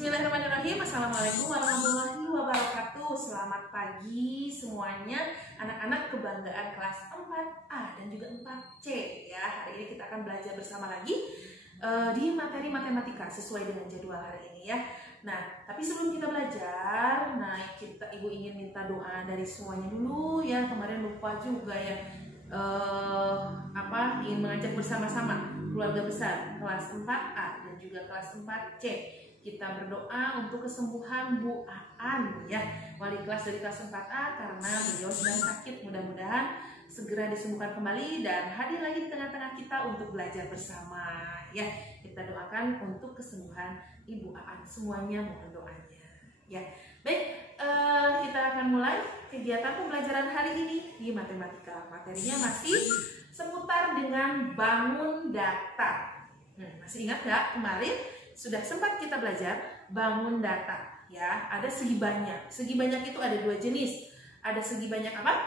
Bismillahirrahmanirrahim. Assalamualaikum warahmatullahi wabarakatuh. Selamat pagi semuanya, anak-anak kebanggaan kelas 4A dan juga 4C ya. Hari ini kita akan belajar bersama lagi di materi matematika sesuai dengan jadwal hari ini ya. Nah, tapi sebelum kita belajar, ibu ingin minta doa dari semuanya dulu ya. Kemarin lupa juga ya, ingin mengajak bersama-sama keluarga besar kelas 4A dan juga kelas 4C. Kita berdoa untuk kesembuhan Bu Aan ya, wali kelas dari kelas 4A, karena beliau sedang sakit. Mudah-mudahan segera disembuhkan kembali dan hadir lagi di tengah-tengah kita untuk belajar bersama ya. Kita doakan untuk kesembuhan Ibu Aan, semuanya mohon doanya ya. Baik, kita akan mulai kegiatan pembelajaran hari ini di matematika. Materinya masih seputar dengan bangun data. Masih ingat nggak kemarin sudah sempat kita belajar bangun data ya. Ada segi banyak. Segi banyak itu ada dua jenis. Ada segi banyak apa?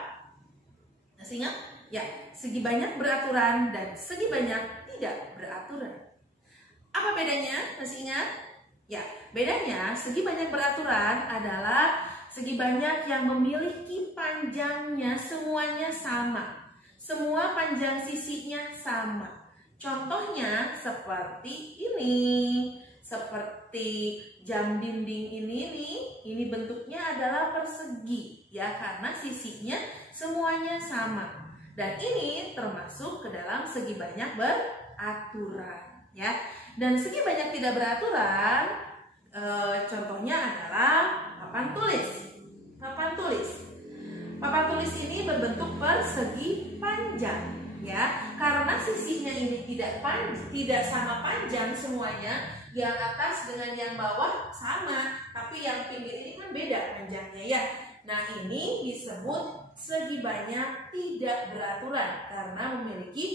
Masih ingat? Ya, segi banyak beraturan dan segi banyak tidak beraturan. Apa bedanya? Masih ingat? Ya, bedanya segi banyak beraturan adalah segi banyak yang memiliki panjangnya semuanya sama. Semua panjang sisinya sama. Contohnya seperti ini, seperti jam dinding ini bentuknya adalah persegi ya, karena sisinya semuanya sama. Dan ini termasuk ke dalam segi banyak beraturan ya. Dan segi banyak tidak beraturan, contohnya adalah papan tulis. Papan tulis. Papan tulis ini berbentuk persegi panjang. Ya, karena sisinya ini tidak sama panjang semuanya, yang atas dengan yang bawah sama, tapi yang pinggir ini kan beda panjangnya ya. Nah, ini disebut segi banyak tidak beraturan karena memiliki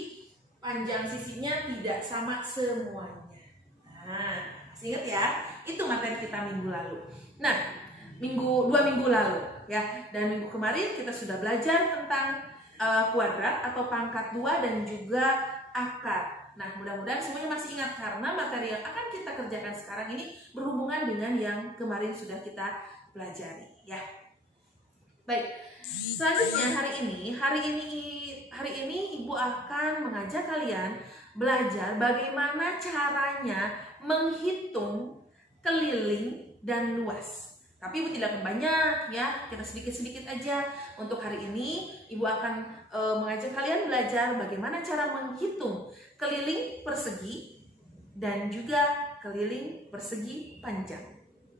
panjang sisinya tidak sama semuanya. Nah, masih ingat ya? Itu materi kita minggu lalu. Nah, dua minggu lalu ya, dan minggu kemarin kita sudah belajar tentang kuadrat atau pangkat 2 dan juga akar. Nah, mudah-mudahan semuanya masih ingat karena materi yang akan kita kerjakan sekarang ini berhubungan dengan yang kemarin sudah kita pelajari ya. Baik, selanjutnya hari ini Ibu akan mengajak kalian belajar bagaimana caranya menghitung keliling dan luas. Tapi Ibu tidak banyak ya, kita sedikit-sedikit aja. Untuk hari ini Ibu akan mengajak kalian belajar bagaimana cara menghitung keliling persegi dan juga keliling persegi panjang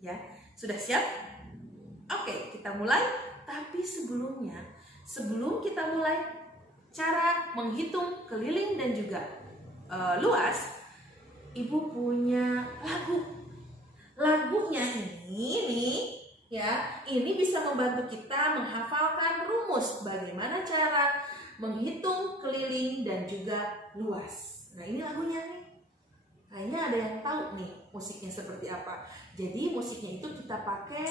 ya. Sudah siap? Oke, kita mulai. Tapi sebelum kita mulai cara menghitung keliling dan juga luas, Ibu punya lagu. Lagunya ini ya, ini bisa membantu kita menghafalkan rumus bagaimana cara menghitung keliling dan juga luas. Nah, ini lagunya nih. Kayaknya ada yang tahu nih musiknya seperti apa. Jadi musiknya itu kita pakai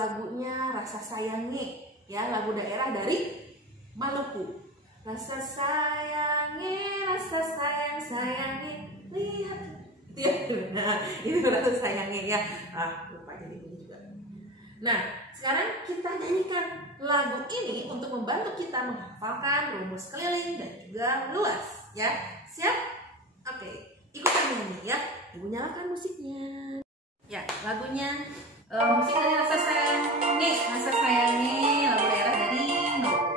lagunya Rasa Sayangi ya, lagu daerah dari Maluku. Rasa sayangi, rasa sayangi, lihat. Ya, nah, ini rasa sayangi ya. Lupa jadi bunyi juga. Nah, sekarang kita nyanyikan lagu ini untuk membantu kita menghafalkan rumus keliling dan juga luas ya. Siap? Oke, ikutan nyanyi ya. Ibu nyalakan musiknya. Ya, lagunya musik dari Rasa Sayangi, Rasa Sayangi, lagu daerah dari Maluku.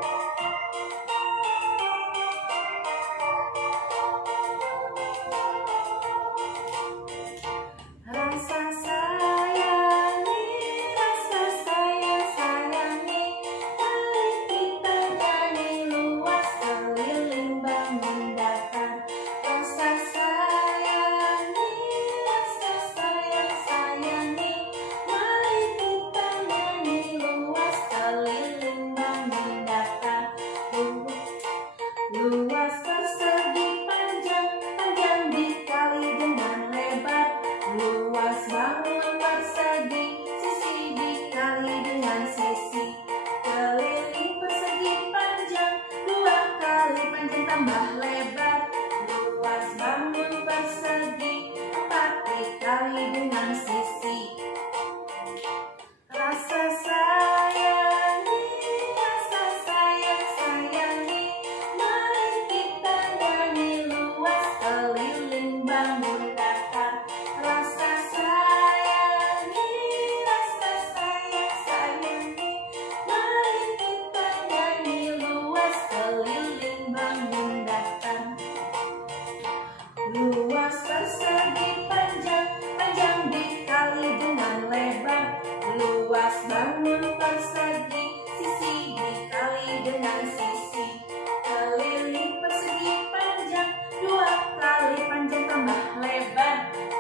luas persegi panjang, panjang dikali dengan lebar. Luas bangun persegi, sisi dikali dengan sisi. Keliling persegi panjang, 2 kali panjang tambah lebar.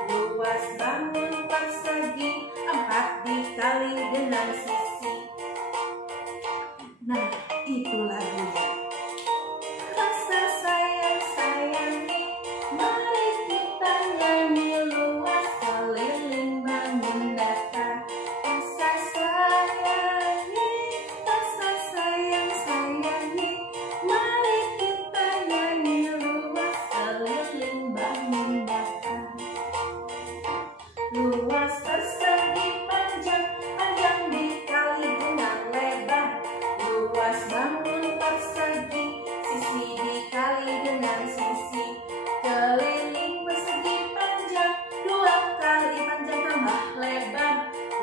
Luas bangun persegi, 4 dikali dengan sisi. Nah, itu lagunya. Rasa sayang sayangi, mari kita nyanyi luas keliling bangun datar. Rasa sayangi, rasa sayang sayangi, mari kita nyanyi luas keliling bangun datar. Luas persegi panjang, panjang dikali dengan lebar. Luas bangun persegi, sisi dikali dengan sisi. Keliling persegi panjang, 2 kali panjang tambah lebar.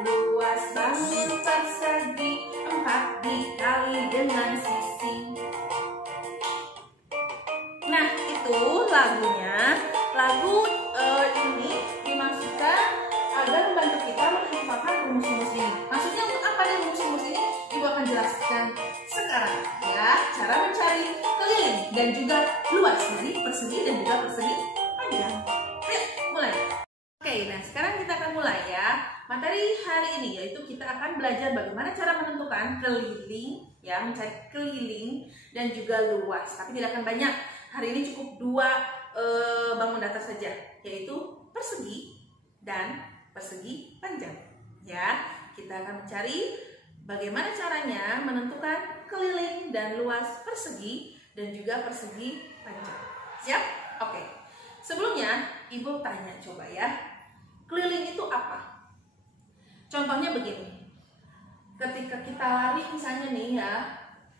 Luas bangun persegi, 4 dikali dengan sisi. Nah, itu lagunya. Lagu ini dimaksudkan agar membantu kita menghafalkan rumus-rumus ini. Maksudnya untuk apa nih rumus-rumus ini? Ibu akan jelaskan sekarang ya, cara mencari keliling dan juga luas dari persegi dan juga persegi panjang. Ayo mulai. Oke, nah sekarang kita akan mulai ya. Materi hari ini yaitu kita akan belajar bagaimana cara menentukan keliling ya, mencari keliling dan juga luas. Tapi tidak akan banyak. Hari ini cukup 2 bangun datar saja, yaitu persegi dan persegi panjang. Ya, kita akan mencari bagaimana caranya menentukan keliling dan luas persegi dan juga persegi panjang. Siap? Oke. Sebelumnya, Ibu tanya coba ya. Keliling itu apa? Contohnya begini. Ketika kita lari misalnya nih ya.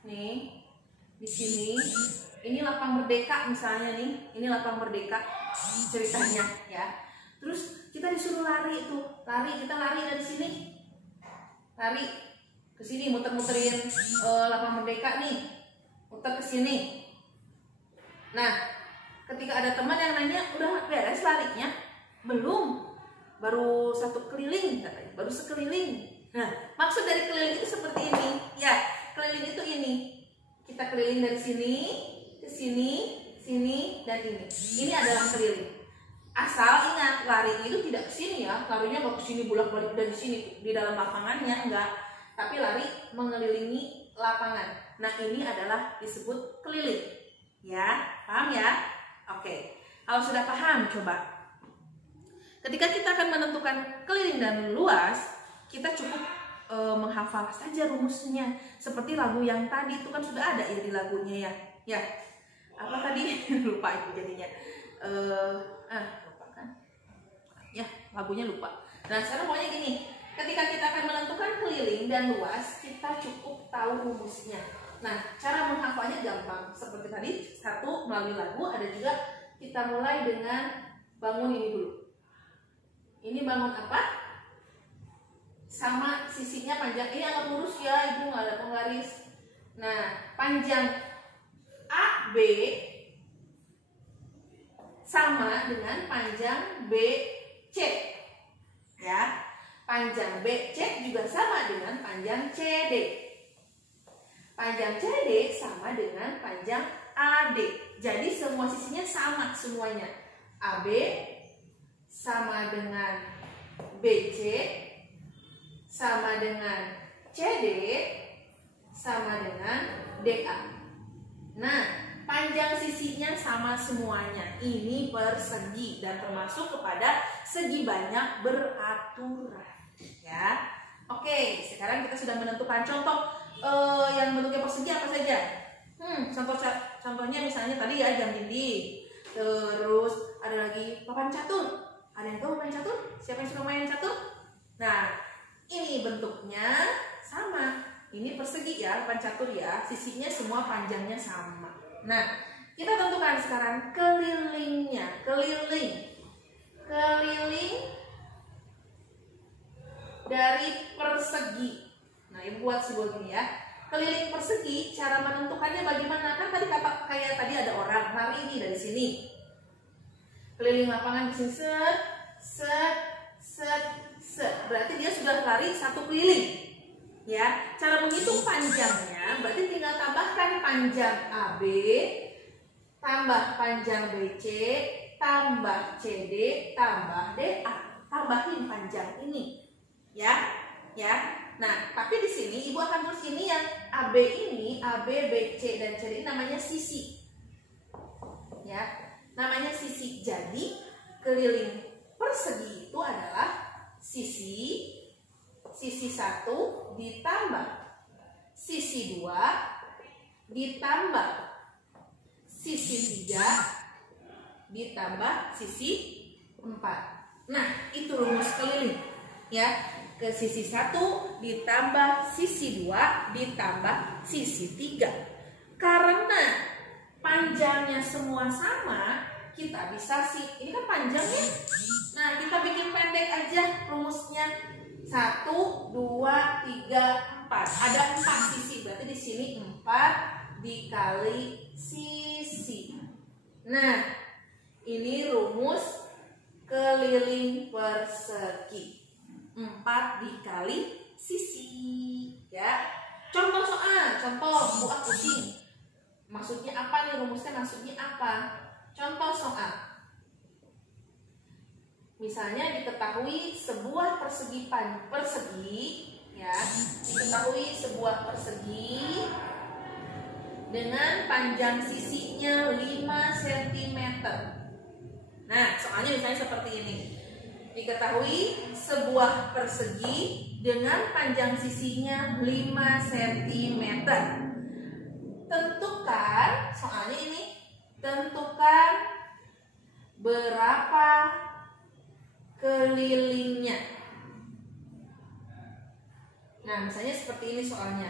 Nih, di sini ini lapang merdeka misalnya nih. Ini lapang merdeka ceritanya ya. Terus kita disuruh lari tuh. Kita lari dari sini. Lari ke sini, muter-muterin lapang merdeka nih, muter ke sini. Nah, ketika ada teman yang nanya, udah beres larinya? Belum, baru 1 keliling katanya, baru sekeliling. Nah, maksud dari keliling itu seperti ini ya. Keliling itu ini, kita keliling dari sini ke sini, sini dan ini. Ini adalah keliling. Asal ingat, lari itu tidak ke sini ya, larinya nggak ke sini bolak-balik dari sini di dalam lapangannya, enggak. Tapi lari mengelilingi lapangan. Nah, ini adalah disebut keliling. Ya, paham ya? Oke. Kalau sudah paham, coba. Ketika kita akan menentukan keliling dan luas, kita cukup menghafal saja rumusnya. Seperti lagu yang tadi itu kan sudah ada ya di lagunya ya. Ya. Apa tadi? Lupa itu jadinya. Lupa kan? Ya, lagunya lupa. Nah, sekarang pokoknya gini. Ketika kita akan menentukan keliling dan luas, kita cukup tahu rumusnya. Nah, cara menghafalnya gampang. Seperti tadi, 1 melalui lagu, ada juga kita mulai dengan bangun ini dulu. Ini bangun apa? Sama sisinya panjang. Ini agak lurus ya, Ibu nggak ada penggaris. Nah, panjang AB sama dengan panjang BC. Ya. Panjang BC juga sama dengan panjang CD. Panjang CD sama dengan panjang AD. Jadi semua sisinya sama semuanya. AB sama dengan BC sama dengan CD sama dengan DA. Nah, panjang sisinya sama semuanya. Ini persegi dan termasuk kepada segi banyak beraturan. Ya, oke. Sekarang kita sudah menentukan contoh yang bentuknya persegi apa saja. Contohnya misalnya tadi ya jam dinding. Terus ada lagi papan catur. Ada yang tahu papan catur? Siapa yang suka main catur? Nah, ini bentuknya sama. Ini persegi ya, papan catur ya. Sisinya semua panjangnya sama. Nah, kita tentukan sekarang kelilingnya. Keliling dari persegi. Nah, Ibu buat sebuah gini ya. Keliling persegi, cara menentukannya bagaimana? Kan tadi kayak tadi ada orang lari ini dari sini. Keliling lapangan di sini set, set, set, set. Berarti dia sudah lari 1 keliling. Ya, cara menghitung panjangnya berarti tinggal tambahkan panjang AB tambah panjang BC tambah CD tambah DA. Tambahin panjang ini. Ya. Nah, tapi di sini Ibu akan tulis ini yang AB ini, AB, BC dan CD namanya sisi. Ya, namanya sisi. Jadi, keliling persegi itu adalah sisi 1 ditambah sisi 2 ditambah sisi 3 ditambah sisi 4. Nah, itu rumus keliling. Ya, ke sisi 1 ditambah sisi 2 ditambah sisi 3. Karena panjangnya semua sama, kita bisa ini kan panjangnya. Nah, kita bikin pendek aja rumusnya. 1, 2, 3, 4. Ada 4 sisi, berarti di sini 4 dikali sisi. Nah, ini rumus keliling persegi. 4 dikali sisi. Ya. Contoh soal, contoh Bu pusing. Maksudnya apa nih rumusnya? Maksudnya apa? Contoh soal. Misalnya diketahui sebuah persegi ya, diketahui sebuah persegi dengan panjang sisinya 5 cm. Nah, soalnya misalnya seperti ini. Diketahui sebuah persegi dengan panjang sisinya 5 cm. Tentukan, soalnya ini, tentukan berapa kelilingnya. Nah, misalnya seperti ini soalnya.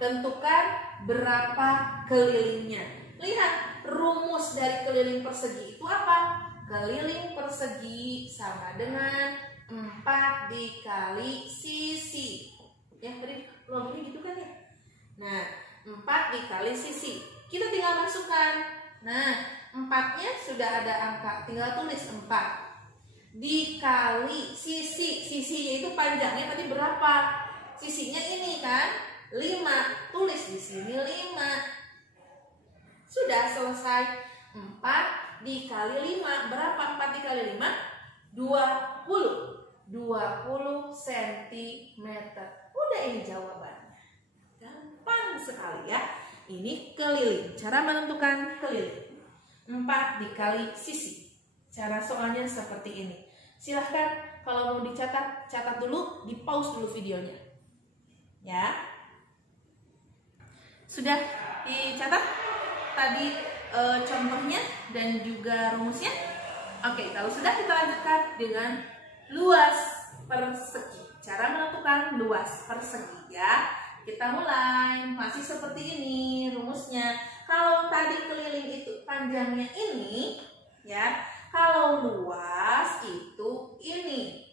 Tentukan berapa kelilingnya. Lihat, rumus dari keliling persegi itu apa? Keliling persegi sama dengan 4 dikali sisi. Ya, tadi logiknya gitu kan ya? Nah, 4 dikali sisi. Kita tinggal masukkan. Nah, 4-nya sudah ada angka. Tinggal tulis 4. Dikali sisinya itu panjangnya tadi berapa? Sisinya ini kan 5, tulis di sini 5. Sudah selesai. 4 dikali 5 berapa? 4 dikali 5 20 cm. Udah, ini jawabannya. Gampang sekali ya. Ini keliling. Cara menentukan keliling. 4 dikali sisi. Cara soalnya seperti ini. Silahkan kalau mau dicatat, catat dulu, di pause dulu videonya. Ya. Sudah dicatat tadi contohnya dan juga rumusnya? Oke, kalau sudah kita lanjutkan dengan luas persegi. Cara menentukan luas persegi ya. Kita mulai, masih seperti ini rumusnya. Kalau tadi keliling itu panjangnya ini, ya. Kalau luas itu ini.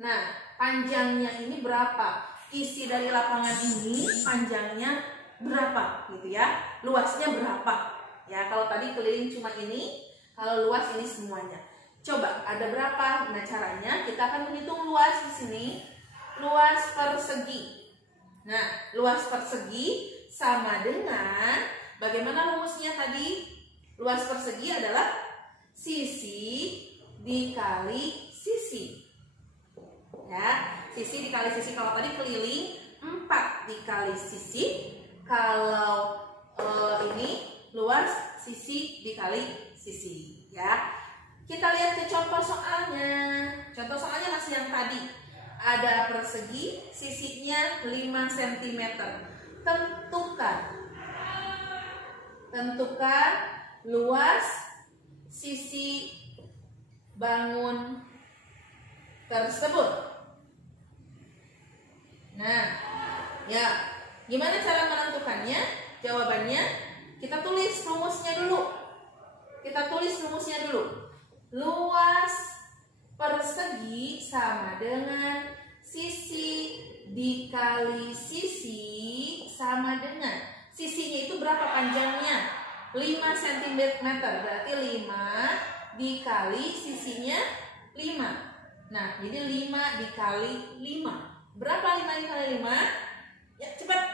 Nah, panjangnya ini berapa? Isi dari lapangan ini panjangnya berapa gitu ya? Luasnya berapa? Ya, kalau tadi keliling cuma ini, kalau luas ini semuanya. Coba ada berapa? Nah, caranya kita akan menghitung luas di sini. Luas persegi. Nah, luas persegi sama dengan bagaimana rumusnya tadi? Luas persegi adalah sisi dikali sisi. Ya, sisi dikali sisi. Kalau tadi keliling 4 dikali sisi. Kalau ini luas sisi dikali sisi ya. Kita lihat ke contoh soalnya. Contoh soalnya masih yang tadi. Ada persegi, sisinya 5 cm. Tentukan luas sisi bangun tersebut. Nah, ya, gimana cara menentukannya? Jawabannya kita tulis rumusnya dulu. Luas persegi sama dengan sisi dikali sisi sama dengan sisinya itu berapa panjangnya? 5 cm. Berarti 5 dikali sisinya 5. Nah, jadi 5 dikali 5. Berapa 5 dikali 5? Ya, cepat.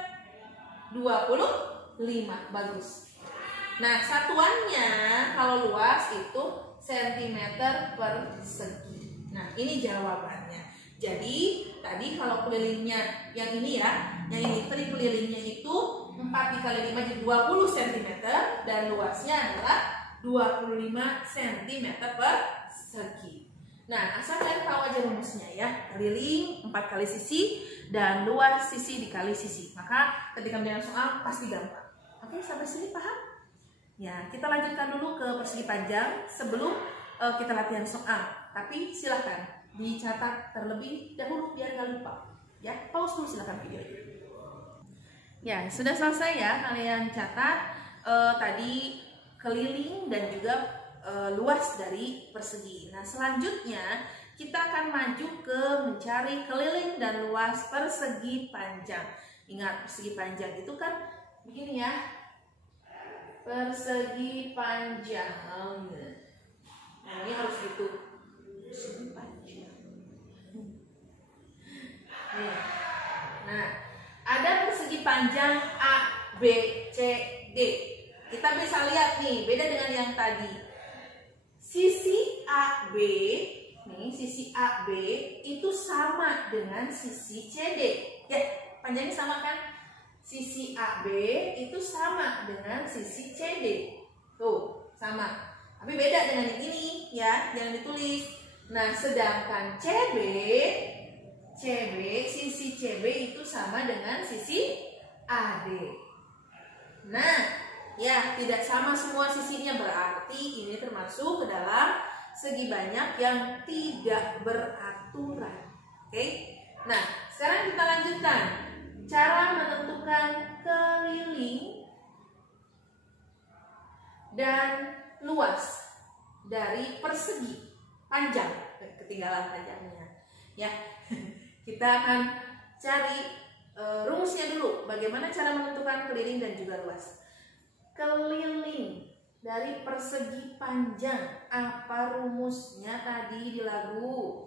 25. Bagus. Nah, satuannya kalau luas itu cm persegi. Nah, ini jawabannya. Jadi, tadi kalau kelilingnya yang ini ya, yang ini tadi kelilingnya itu 4 dikali 5 jadi 20 cm dan luasnya adalah 25 cm persegi. Nah, asal kalian tahu aja rumusnya ya. Keliling 4 kali sisi dan luas sisi dikali sisi. Maka ketika menjawab soal pasti gampang. Oke, sampai sini paham? Ya, kita lanjutkan dulu ke persegi panjang sebelum kita latihan soal. Tapi silahkan dicatat terlebih dahulu biar nggak lupa. Ya, pause dulu silahkan videonya. Ya, sudah selesai ya kalian catat tadi keliling dan juga luas dari persegi. Nah, selanjutnya kita akan maju ke mencari keliling dan luas persegi panjang. Ingat, persegi panjang itu kan begini ya. Persegi panjang. Nah, ini harus gitu. Persegi panjang. Nah, ada persegi panjang A, B, C, D. Kita bisa lihat nih, beda dengan yang tadi. Sisi AB, nih sisi AB itu sama dengan sisi CD. Ya, panjangnya sama kan? Sisi AB itu sama dengan sisi CD. Tuh, sama. Tapi beda dengan yang ini ya, yang ditulis. Nah, sedangkan sisi CB itu sama dengan sisi AD. Nah, ya, tidak sama semua sisinya, berarti ini termasuk ke dalam segi banyak yang tidak beraturan. Oke? Nah, sekarang kita lanjutkan. Cara menentukan keliling dan luas dari persegi panjang. Ketinggalan panjangnya. Ya, kita akan cari rumusnya dulu. Bagaimana cara menentukan keliling dan juga luas. Keliling dari persegi panjang, apa rumusnya tadi di lagu?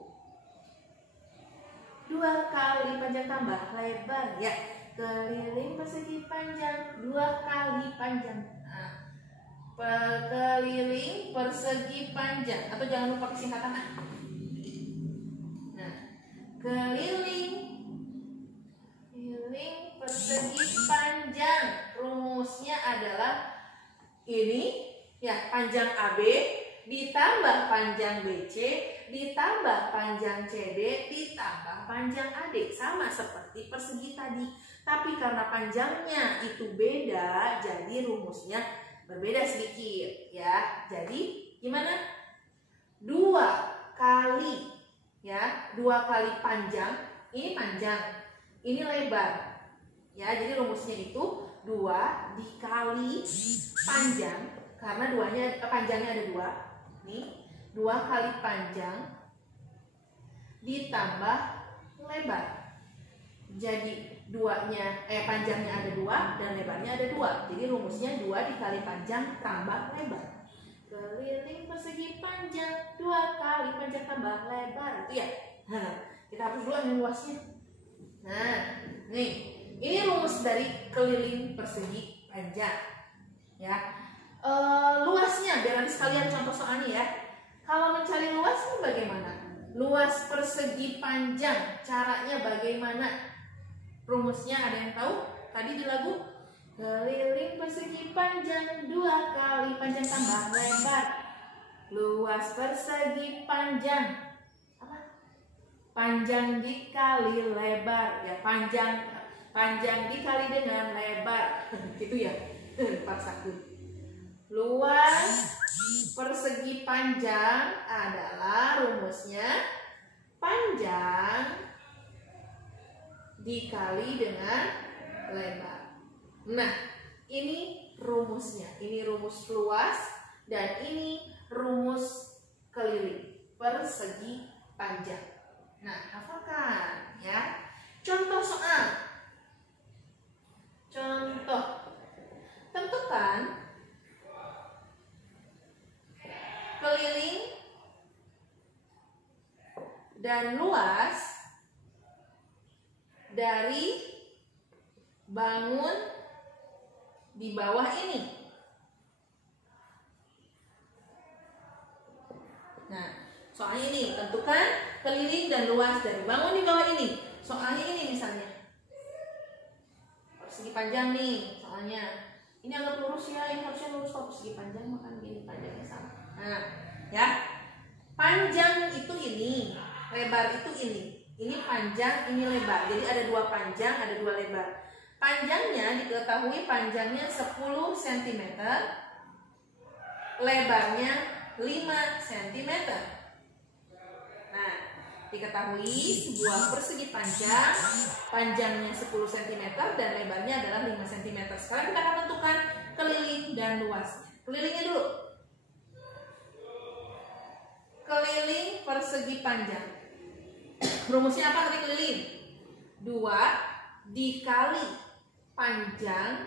2 kali panjang tambah lebar ya. Keliling persegi panjang 2 kali panjang. Nah, keliling persegi panjang, atau jangan lupa singkatan A. Nah, keliling persegi panjang rumusnya adalah ini ya, panjang AB ditambah panjang BC ditambah panjang CD ditambah panjang AD, sama seperti persegi tadi. Tapi karena panjangnya itu beda, jadi rumusnya berbeda sedikit ya. Jadi gimana? 2 kali ya, 2 kali panjang, ini panjang, ini lebar. Ya, jadi rumusnya itu 2 dikali panjang, karena panjangnya ada 2. Nih, 2 kali panjang ditambah lebar. Jadi panjangnya ada 2 dan lebarnya ada 2. Jadi rumusnya 2 dikali panjang tambah lebar. Keliling persegi panjang 2 kali panjang tambah lebar. Itu ya. Nah, kita hapus dulu yang luasnya. Nah, nih, ini rumus dari keliling persegi panjang. Ya, luasnya biar nanti sekalian contoh soalnya ya. Kalau mencari luasnya bagaimana? Luas persegi panjang, caranya bagaimana? Rumusnya ada yang tahu? Tadi di lagu keliling persegi panjang 2 kali panjang tambah lebar. Luas persegi panjang apa? Panjang dikali lebar ya, panjang dikali dengan lebar. Gitu ya. Paksaku. Luas persegi panjang adalah rumusnya panjang dikali dengan lebar. Nah, ini rumusnya. Ini rumus luas dan ini rumus keliling persegi panjang. Nah, hafalkan ya. Contoh soal. Contoh. Tentukan keliling dan luas dari bangun di bawah ini. Nah, soalnya ini tentukan keliling dan luas dari bangun di bawah ini. Soalnya ini misalnya persegi panjang nih, soalnya ini agak lurus ya, ini harusnya lurus. Kalau persegi panjang makan gini, panjangnya sama. Nah, ya, panjang itu ini, lebar itu ini. Ini panjang, ini lebar. Jadi ada dua panjang, ada dua lebar. Panjangnya diketahui panjangnya 10 cm, lebarnya 5 cm. Nah, diketahui sebuah persegi panjang, panjangnya 10 cm dan lebarnya adalah 5 cm. Sekarang kita akan tentukan keliling dan luas. Kelilingnya dulu. Keliling persegi panjang. Rumusnya apa tadi keliling? 2 dikali panjang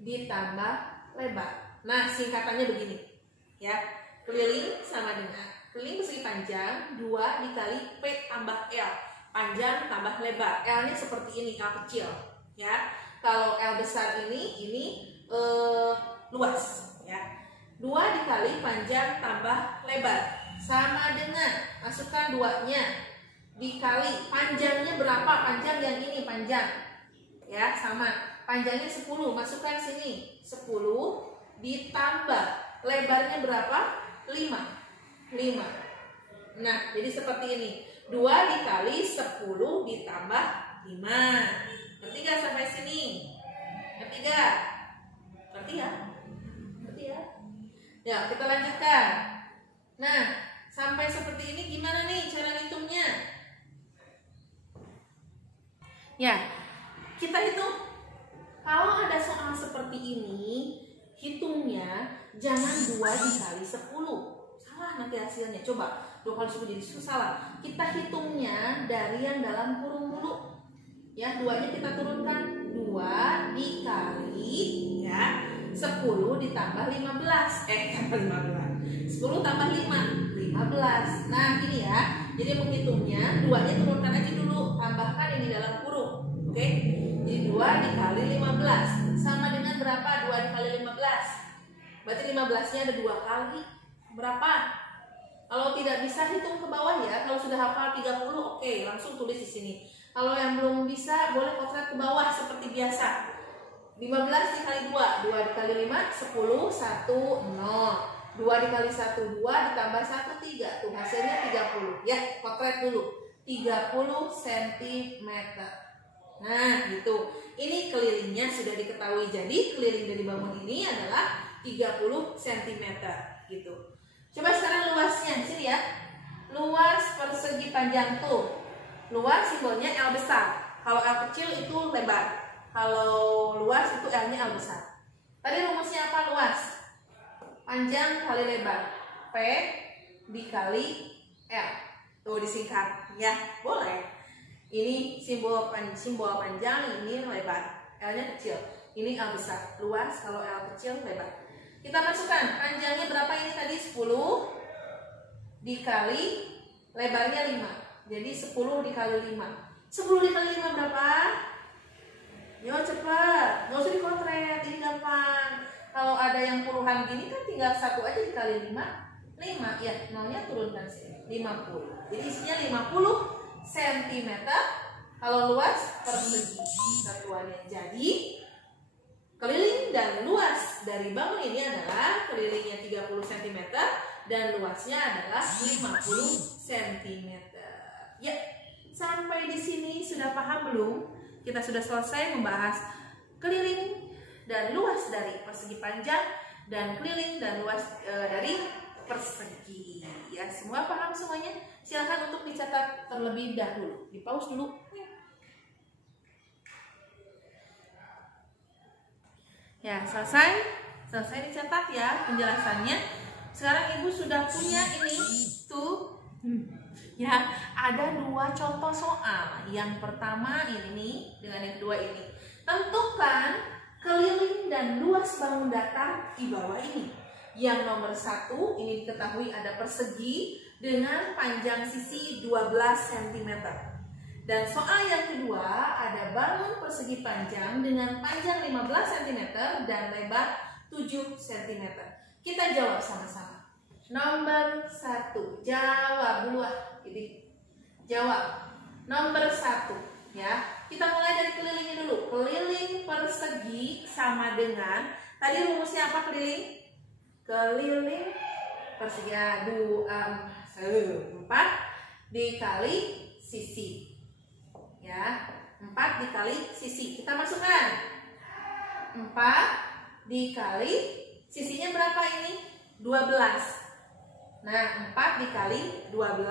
ditambah lebar. Nah, singkatannya begini ya. Keliling sama dengan keliling persegi panjang 2 dikali P tambah L. Panjang tambah lebar. L-nya seperti ini, L kecil ya. Kalau L besar ini luas ya. 2 dikali panjang tambah lebar sama dengan, masukkan 2-nya dikali panjangnya berapa? Panjang yang ini panjang ya, sama panjangnya 10, masukkan sini 10 ditambah lebarnya berapa? 5. Nah, jadi seperti ini, 2 dikali 10 ditambah 5. Ngerti gak sampai sini? Ngerti gak? Ngerti ya? Ngerti ya? Ya, kita lanjutkan. Nah, sampai seperti ini gimana nih cara ngitungnya? Ya, kita hitung. Kalau ada soal seperti ini, hitungnya jangan 2 dikali 10. Salah nanti hasilnya. Coba 2 kali 10 jadi salah. Kita hitungnya dari yang dalam kurung dulu. Ya, 2-nya kita turunkan. 2 dikali ya 10 ditambah 15. Tambah 15. 10 tambah 5, 15. Nah, gini ya. Jadi menghitungnya 2-nya turunkan aja dulu, tambahkan ini dalam kurung. Oke? Jadi 2 dikali 15 sama dengan berapa? 2 dikali 15. Berarti 15-nya ada 2 kali. Berapa? Kalau tidak bisa hitung ke bawah ya. Kalau sudah hafal 30, oke, langsung tulis di sini. Kalau yang belum bisa boleh potret ke bawah seperti biasa. 15 dikali 2, 2 dikali 5, 10, 1, 0. 2 dikali 1, 2 ditambah 1, 3. Tuh hasilnya 30. Ya, potret dulu. 30 cm. Nah, gitu. Ini kelilingnya sudah diketahui. Jadi keliling dari bangun ini adalah 30 cm gitu. Coba sekarang luasnya di sini ya. Luas persegi panjang tuh. Luas simbolnya L besar. Kalau L kecil itu lebar. Kalau luas itu L-nya L besar. Tadi rumusnya apa luas? Panjang kali lebar. P dikali L. Tuh disingkat ya, boleh. Ini simbol panjang, ini lebar. L-nya kecil. Ini L besar. Luas, kalau L kecil lebar. Kita masukkan panjangnya berapa ini tadi? 10 dikali lebarnya 5. Jadi 10 dikali 5. 10 dikali 5 berapa? Yo cepat, nggak usah dikontret, ini gampang. Kalau ada yang puluhan gini kan tinggal 1 aja dikali 5. 5 ya, nolnya turunkan sini. 50. Jadi isinya 50 cm. Kalau luas persegi satuannya. Jadi keliling dan luas dari bangun ini adalah kelilingnya 30 cm dan luasnya adalah 50 cm. Ya, sampai di sini sudah paham belum? Kita sudah selesai membahas keliling dan luas dari persegi panjang dan keliling dan luas dari persegi. Ya, semua paham semuanya? Silakan untuk dicatat terlebih dahulu. Di pause dulu. Ya, selesai dicatat ya penjelasannya. Sekarang Ibu sudah punya ini tuh. Ya, ada 2 contoh soal. Yang pertama ini nih dengan yang kedua ini. Tentukan keliling dan luas bangun datar di bawah ini. Yang nomor 1 ini diketahui ada persegi dengan panjang sisi 12 cm. Dan soal yang kedua ada bangun persegi panjang dengan panjang 15 cm dan lebar 7 cm. Kita jawab sama-sama. Nomor 1, jawab dulu. Jadi jawab. Nomor 1 ya. Kita mulai dari kelilingnya dulu. Keliling persegi sama dengan, tadi rumusnya apa keliling? Keliling persegi 4 dikali sisi. Ya, 4 dikali sisi. Kita masukkan 4 dikali sisinya berapa ini? 12. Nah, 4 dikali 12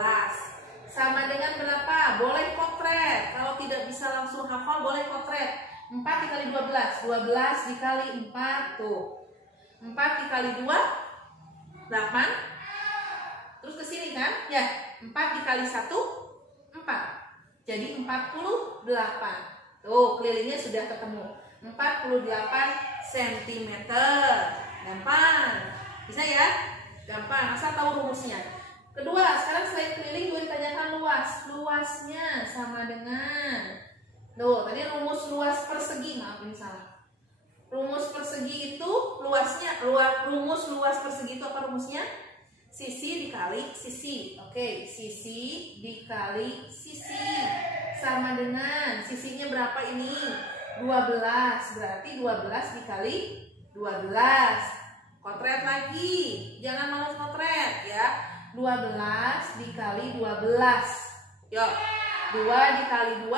sama dengan berapa? Boleh potret. Kalau tidak bisa langsung hafal, boleh potret. 4 dikali 12. 12 dikali 4 tuh. 4 dikali 2 8. Terus ke sini kan? Ya, 4 dikali 1 4. Jadi 48. Tuh, kelilingnya sudah ketemu. 48 cm. Gampang. Bisa ya? Gampang, asal tahu rumusnya. Kedua, sekarang selain keliling gue ditanyakan luas. Luasnya sama dengan, tuh tadi rumus luas persegi, maaf ini salah. Rumus persegi itu luasnya, rumus luas persegi itu apa rumusnya? Sisi dikali sisi. Oke, sisi dikali sisi sama dengan, sisinya berapa ini? 12. Berarti 12 dikali 12. Kotret lagi, jangan malas kotret ya. 12 dikali 12. Yuk, 2 dikali 2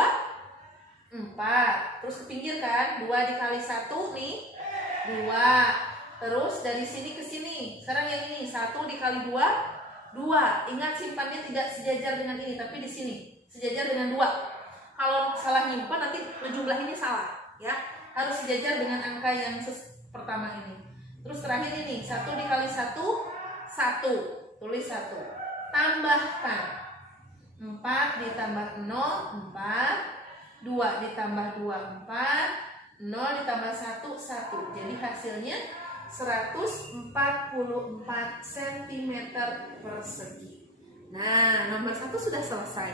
4. Terus ke pinggir kan? 2 dikali 1 nih 2. Terus dari sini ke sini. Sekarang yang ini 1 dikali 2 2. Ingat simpannya tidak sejajar dengan ini, tapi di sini sejajar dengan 2. Kalau salah nyimpan nanti jumlah ini salah ya. Harus sejajar dengan angka yang pertama ini. Terus terakhir ini 1 dikali 1 1. Tulis 1. Tambahkan 4 ditambah 0 4. 2 ditambah 2 4. 0 ditambah 1 1. Jadi hasilnya 144 cm persegi. Nah, nomor 1 sudah selesai.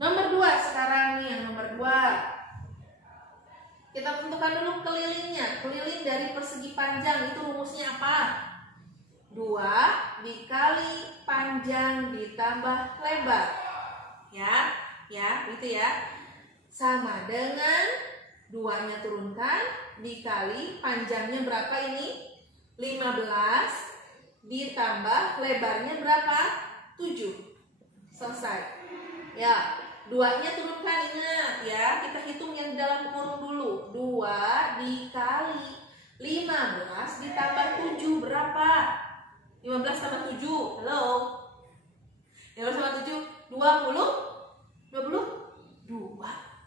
Nomor 2 sekarang nih, yang nomor 2. Kita tentukan dulu kelilingnya. Keliling dari persegi panjang itu rumusnya apa? 2 dikali panjang ditambah lebar. Ya, gitu ya. Sama dengan 2-nya turunkan dikali panjangnya berapa ini? 15 ditambah lebarnya berapa? 7. Selesai. Ya, 2-nya turunkan, ingat ya. Kita hitung yang dalam kurung dulu. 2 dikali 15 ditambah 7 berapa? 15 tambah 7. Halo. 15 tambah 7 22.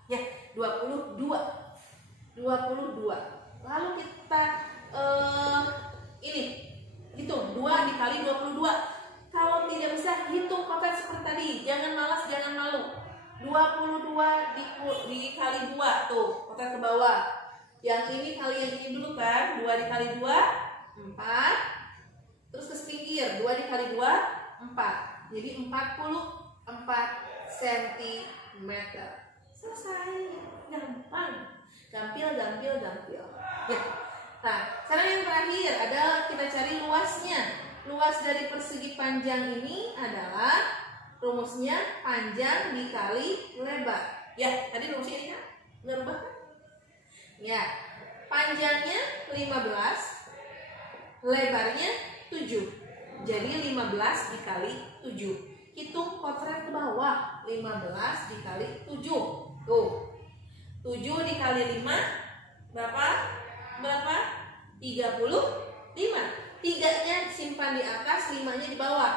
Ya, 22. Lalu kita ini hitung 2 dikali 22. Kalau tidak bisa, hitung kotak seperti tadi. Jangan malas, jangan malu. 22 dikali 2 tuh, kotak ke bawah. Yang ini kali yang ini dulu kan. 2 dikali 2 4. Terus ke pinggir 2 dikali 2 4. Jadi 44 cm. Selesai. Gampang. Gampil. Ya. Nah, sekarang yang terakhir adalah kita cari luasnya. Luas dari persegi panjang ini adalah rumusnya panjang dikali lebar. Ya, tadi rumusnya ini kan? Nggak rubah kan? Ya. Panjangnya 15, lebarnya 7. Jadi 15 dikali 7. Hitung potret ke bawah. 15 dikali 7. Tuh. 7 dikali 5 berapa? 35. 3-nya simpan di atas, 5-nya di bawah.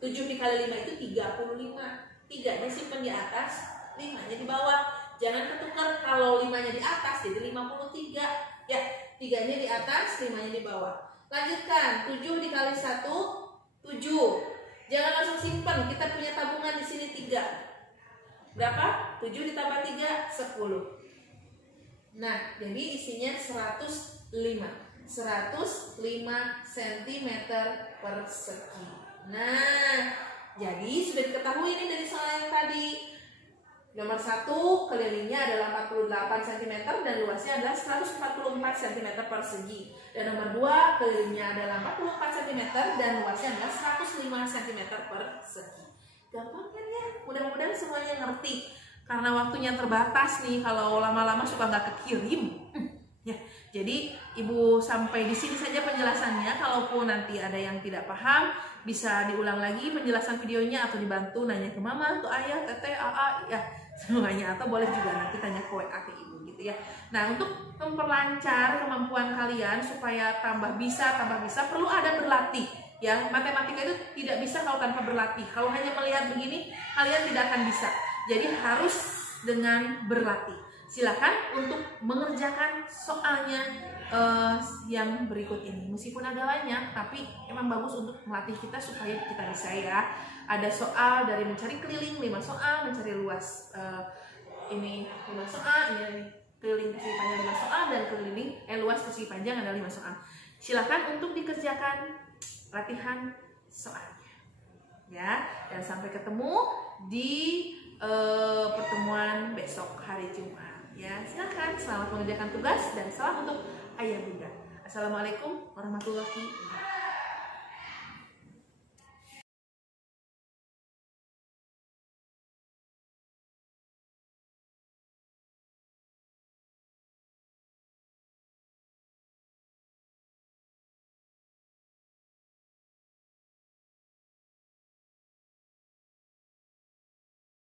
7 dikali 5 itu 35. 3-nya simpan di atas, 5-nya di bawah. Jangan ketukar, kalau 5-nya di atas jadi 53. Ya, 3-nya di atas, 5-nya di bawah. Lanjutkan, 7 dikali 1 7. Jangan langsung simpan, kita punya tabungan di sini 3. Berapa? 7 ditambah 3 10. Nah, jadi isinya 105. 105 cm persegi. Nah, jadi sudah diketahui ini dari soal yang tadi. Nomor 1, kelilingnya adalah 48 cm dan luasnya adalah 144 cm persegi. Dan nomor 2, kelilingnya adalah 44 cm dan luasnya adalah 105 cm persegi. Gampang kan ya? Mudah-mudahan semuanya ngerti. Karena waktunya terbatas nih, kalau lama-lama suka nggak kekirim. Ya, jadi Ibu sampai di sini saja penjelasannya. Kalaupun nanti ada yang tidak paham, bisa diulang lagi penjelasan videonya atau dibantu nanya ke mama atau ayah, teteh, aa, ya semuanya, atau boleh juga nanti tanya ke WA ke Ibu gitu ya. Nah, untuk memperlancar kemampuan kalian supaya tambah bisa perlu ada berlatih. Ya, matematika itu tidak bisa kalau tanpa berlatih. Kalau hanya melihat begini, kalian tidak akan bisa. Jadi harus dengan berlatih. Silakan untuk mengerjakan soalnya yang berikut ini. Meskipun agak banyak, tapi emang bagus untuk melatih kita supaya kita bisa ya. Ada soal dari mencari keliling 5 soal, mencari luas ini 5 soal, ini keliling persegi panjang 5 soal, dan keliling luas persegi panjang ada 5 soal. Silakan untuk dikerjakan latihan soalnya. Ya, dan sampai ketemu di pertemuan besok hari Jumat. Ya, silakan selamat mengerjakan tugas dan salam untuk ayah bunda. Assalamualaikum warahmatullahi wabarakatuh.